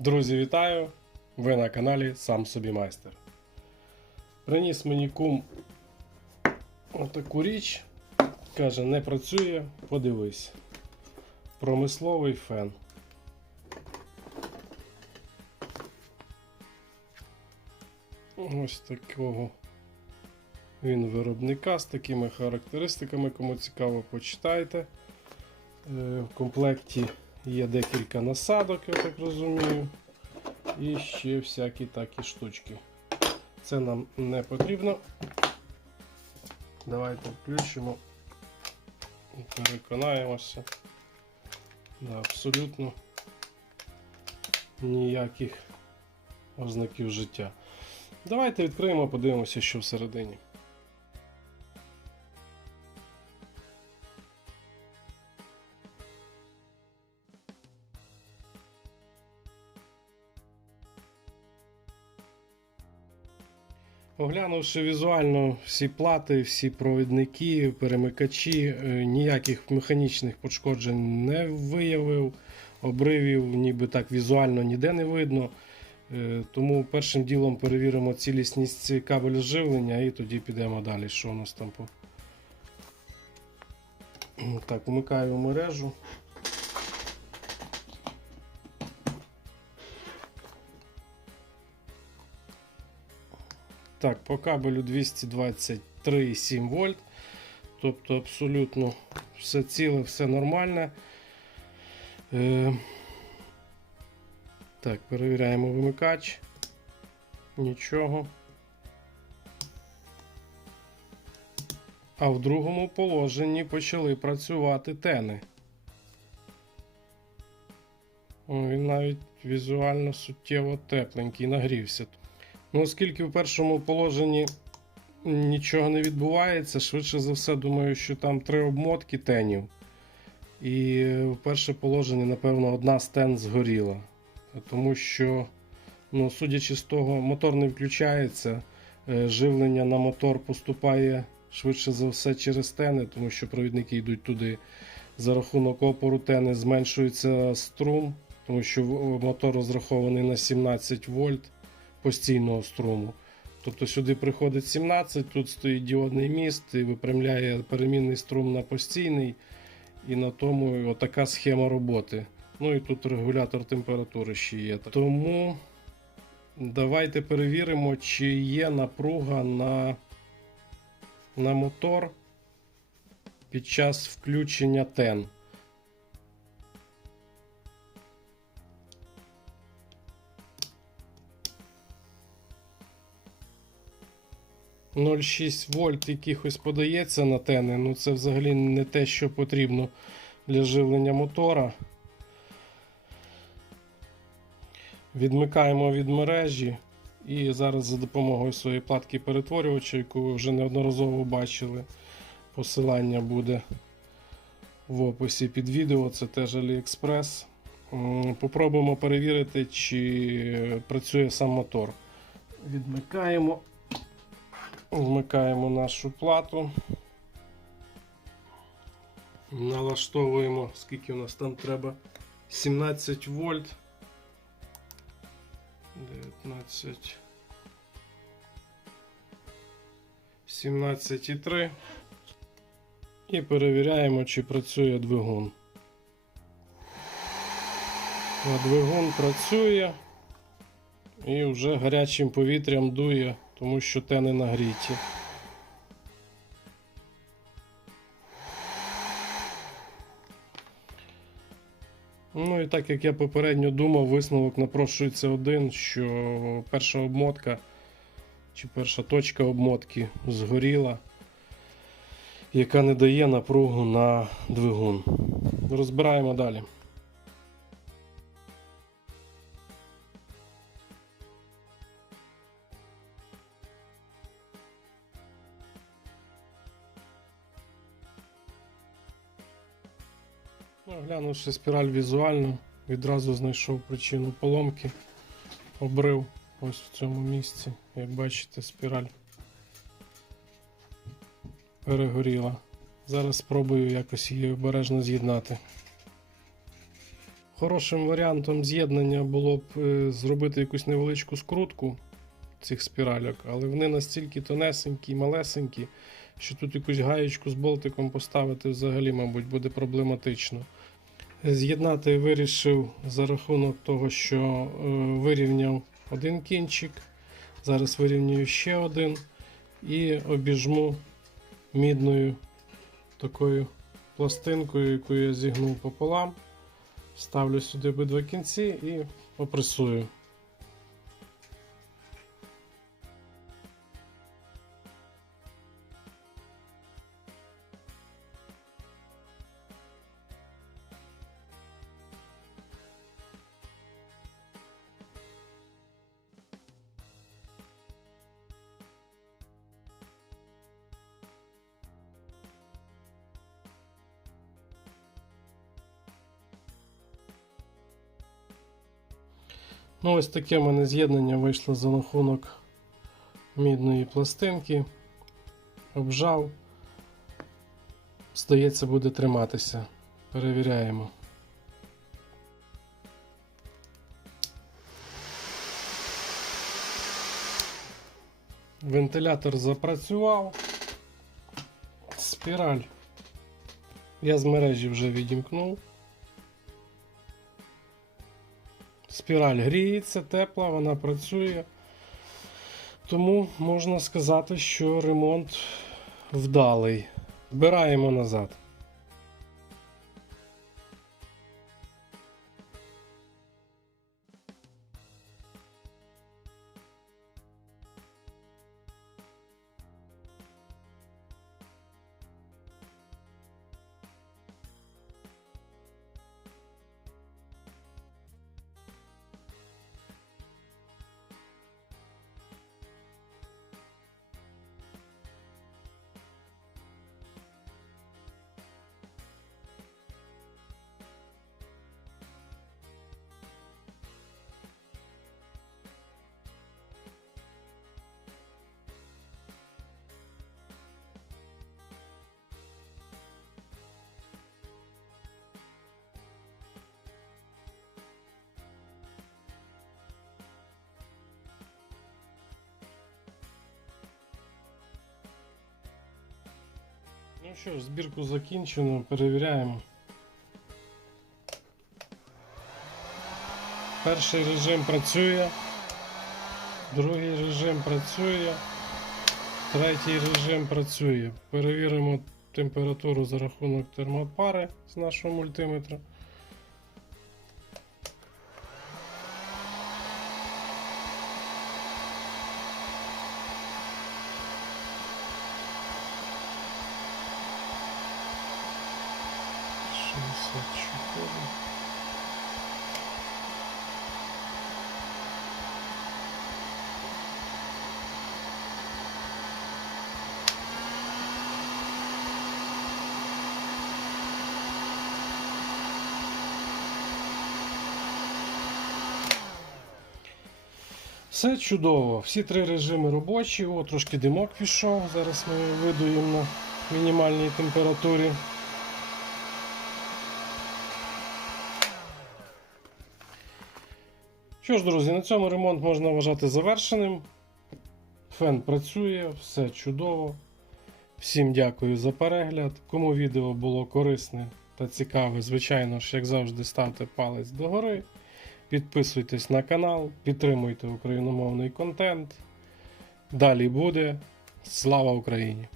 Друзі, вітаю! Ви на каналі Сам собі майстер. Приніс мені кум отаку річ. Каже, не працює, подивись. Промисловий фен. Ось такого він виробника з такими характеристиками. Кому цікаво, почитайте. Е, В комплекті є декілька насадок, я так розумію. І ще всякі такі штучки. Це нам не потрібно. Давайте включимо і переконаємося. Да, абсолютно ніяких ознаків життя. Давайте відкриємо, подивимося, що всередині. Оглянувши візуально всі плати, всі провідники, перемикачі, е, ніяких механічних пошкоджень не виявив, обривів ніби так візуально ніде не видно. Е, Тому першим ділом перевіримо цілісність кабелю живлення і тоді підемо далі. Що у нас там по. Так, вмикаю мережу. Так, по кабелю 223,7 вольт. Тобто абсолютно все ціле, все нормальне. Е, так, перевіряємо вимикач. Нічого. А в другому положенні почали працювати тени. О, Він навіть візуально суттєво тепленький, нагрівся. Ну, оскільки в першому положенні нічого не відбувається, швидше за все, думаю, що там три обмотки тенів. І в перше положення, напевно, одна стен згоріла. Тому що, ну, судячи з того, мотор не включається, е, живлення на мотор поступає швидше за все через тени, тому що провідники йдуть туди. За рахунок опору тени зменшується струм, тому що мотор розрахований на 17 вольт постійного струму. Тобто сюди приходить 17, тут стоїть діодний міст і випрямляє перемінний струм на постійний. І на тому отака схема роботи. Ну і тут регулятор температури ще є. Тому давайте перевіримо, чи є напруга на, на мотор під час включення тен. – 0,6 вольт якихось подається на тени, ну це взагалі не те, що потрібно для живлення мотора. Відмикаємо від мережі і зараз за допомогою своєї платки перетворювача, яку ви вже неодноразово бачили, посилання буде в описі під відео, це теж AliExpress. Попробуємо перевірити, чи працює сам мотор. Відмикаємо, вмикаємо нашу плату. Налаштовуємо, скільки у нас там треба 17 вольт. 19. 17,3. І перевіряємо, чи працює двигун. А Двигун працює і вже гарячим повітрям дує, тому що те не нагріті. Ну і так як я попередньо думав, висновок напрошується один, що перша обмотка чи перша точка обмотки згоріла, яка не дає напругу на двигун. Розбираємо далі. Оглянувши спіраль візуально, відразу знайшов причину поломки. Обрив ось в цьому місці. Як бачите, спіраль перегоріла. Зараз спробую якось її обережно з'єднати. Хорошим варіантом з'єднання було б е, зробити якусь невеличку скрутку цих спіральок, але вони настільки тонесенькі, і малесенькі, що тут якусь гаєчку з болтиком поставити взагалі, мабуть, буде проблематично. З'єднати вирішив за рахунок того, що е, вирівняв один кінчик, зараз вирівнюю ще один і обіжму мідною такою пластинкою, яку я зігнув пополам. Ставлю сюди обидва кінці і опресую. Ну, ось таке в мене з'єднання вийшло за рахунок мідної пластинки. Обжав. Здається, буде триматися. Перевіряємо. Вентилятор запрацював. Спіраль. Я з мережі вже відімкнув. Спіраль гріється, тепла, вона працює. Тому можна сказати, що ремонт вдалий. Вбираємо назад. Ну що збірку закінчено, перевіряємо. Перший режим працює, другий режим працює, третій режим працює. Перевіримо температуру за рахунок термопари з нашого мультиметра. Все чудово. Всі три режими робочі. О, трошки димок пішов. Зараз ми видуємо на мінімальній температурі. Що ж, друзі, на цьому ремонт можна вважати завершеним. Фен працює, все чудово. Всім дякую за перегляд. Кому відео було корисне та цікаве, звичайно ж, як завжди, ставте палець догори. Підписуйтесь на канал, підтримуйте україномовний контент. Далі буде. Слава Україні!